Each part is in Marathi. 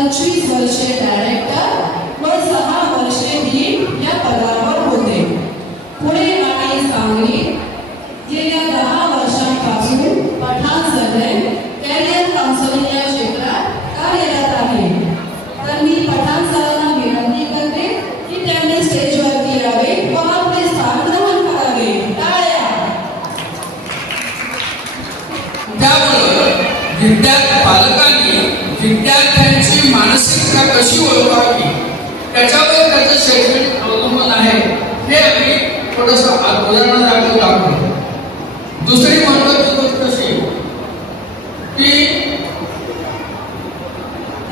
25 वर्षे डायरेक्टर व 6 वर्षे डीन या पदावर होते. पुणे आणि सांगली गेल्या 10 वर्षांपासून पठाण सर्वे कॅरियर काउन्सिलिंग या क्षेत्रात कार्यरत आहे. तर मी पठाण सरांना विनंती करते की त्यांनी स्टेजवरती यावे व आपले स्थान ग्रहण करावे. टाळ्या. त्यामुळे पालकांनी विद्यार्थ्यांची मानसिकता कशी ओळखावी त्याच्यावर त्याचं शैक्षणिक अवलंबन आहे हे आम्ही थोडंसं उदाहरणादाखल दाखवतो. दुसरी महत्वाची गोष्ट अशी की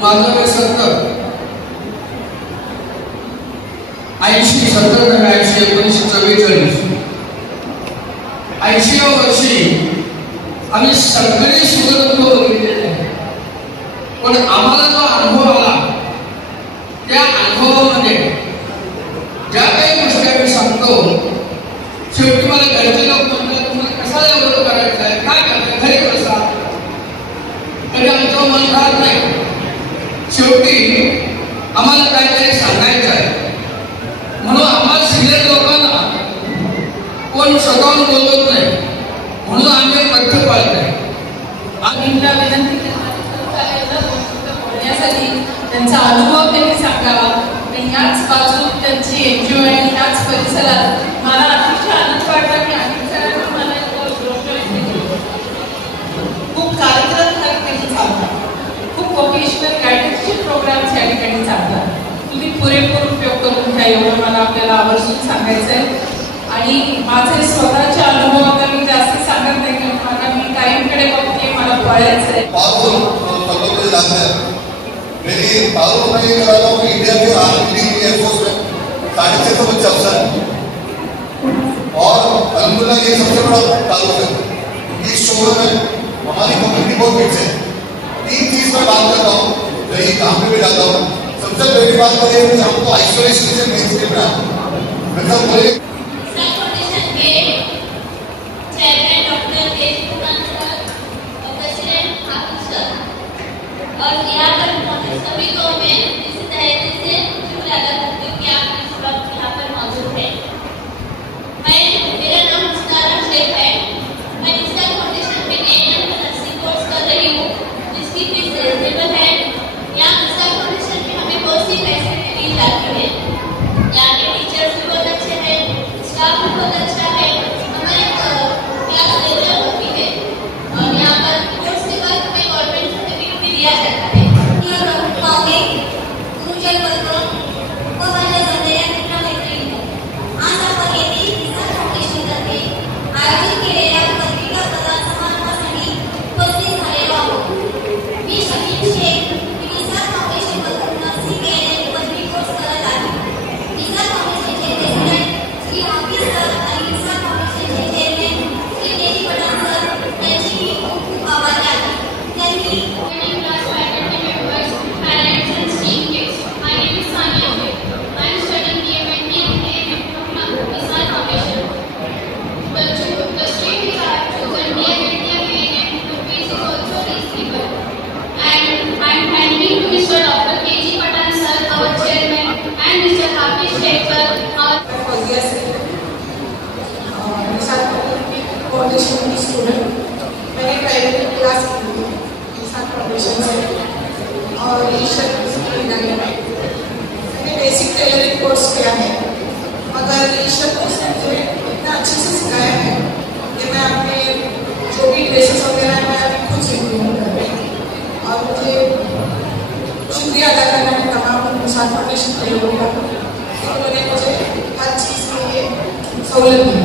माझं वय 70 1944 80व्या वर्षी आम्ही सगळे सुगंध बघितलेले आहे. पण आम्हाला जो अनुभव आला त्या अनुभवामध्ये ज्या काही गोष्टी आम्ही सांगतो शेवटी मला घरचे लोक म्हणतात तुम्हाला कशाला एवढं करायचं आहे, काय करायचं, घरी बसा. तरी आमचं मन राहत नाही. शेवटी आम्हाला काहीतरी सांगायचं आहे म्हणून आम्हाला सिनियर लोकांना कोण स्वतःहून बोलवत नाही म्हणून आम्ही पथ्य पाळतोय. आणि विनंती बोलण्यासाठी त्यांचा अनुभव त्यांनी सांगावा. आणि याच बाजून त्यांची एनजीओ आणि याच परिसरात मला अतिशय आनंद वाटला की अनेक जणांना मला खूप कार्यक्रम त्यांनी चालतात. खूप वोकेशनल गायडन्सचे प्रोग्राम्स या ठिकाणी चालतात. तुम्ही पुरेपूर उपयोग करून घ्या एवढं मला आपल्याला आवर्जून सांगायचं आहे. आणि माझे स्वतःचे अनुभव आता मी जास्त सांगत नाही कारण मला मी टाईमकडे बघते मला पळायचं आहे. मेरी तारुफ में ये करा था कि इंडिया के आर्मी एयरफोर्स में 650 बच्चे अफसर और अल्हम्दुलिल्लाह ये सबसे बड़ा तारुफ है. इस शोबे में हमारी कम्युनिटी बहुत पीछे है. 3 चीज पर बात करता हूँ कहीं काम पे भी जाता हूँ. सबसे पहली बात तो ये कि हमको आइसोलेशन से मेन स्ट्रीम में आना. और यहाँ पर सभी को मैं इसी तरीके से शुक्रिया अदा करती हूँ कि आप इस वक्त यहाँ पर मौजूद हैं. मेरा नाम मुस्तारा शेख है. मैं निसार फाउंडेशन में एएनएम नर्सिंग कोर्स कर रही हूँ जिसकी फीस रिजनेबल है. यहाँ निसार फाउंडेशन में हमें बहुत सी फैसिलिटी दी जाती है. यहाँ के टीचर्स भी बहुत अच्छे हैं, स्टाफ भी बहुत अच्छा है. हमारे क्लास रेगुलर होती है और यहाँ पर कोर्स के बाद हमें गवर्नमेंट सर्टिफिकेट भी दिया जाता है. फाउंडेशन की स्टूडेंट मैंने प्राइवेट क्लास की थी निसार फाउंडेशन से और मैंने बेसिक टेलरिंग कोर्स किया है. मगर ईशा कोर्स ने मुझे इतना अच्छे से सिखाया है कि मैं अपने जो भी ड्रेसेस वगैरह मैं अभी खुद सीखती हूँ घर में. और मुझे शुक्रिया अदा करना है तमाम निसार फाउंडेशन के लोगों का उन्होंने मुझे हर चीज़ के लिए सहूलत दी.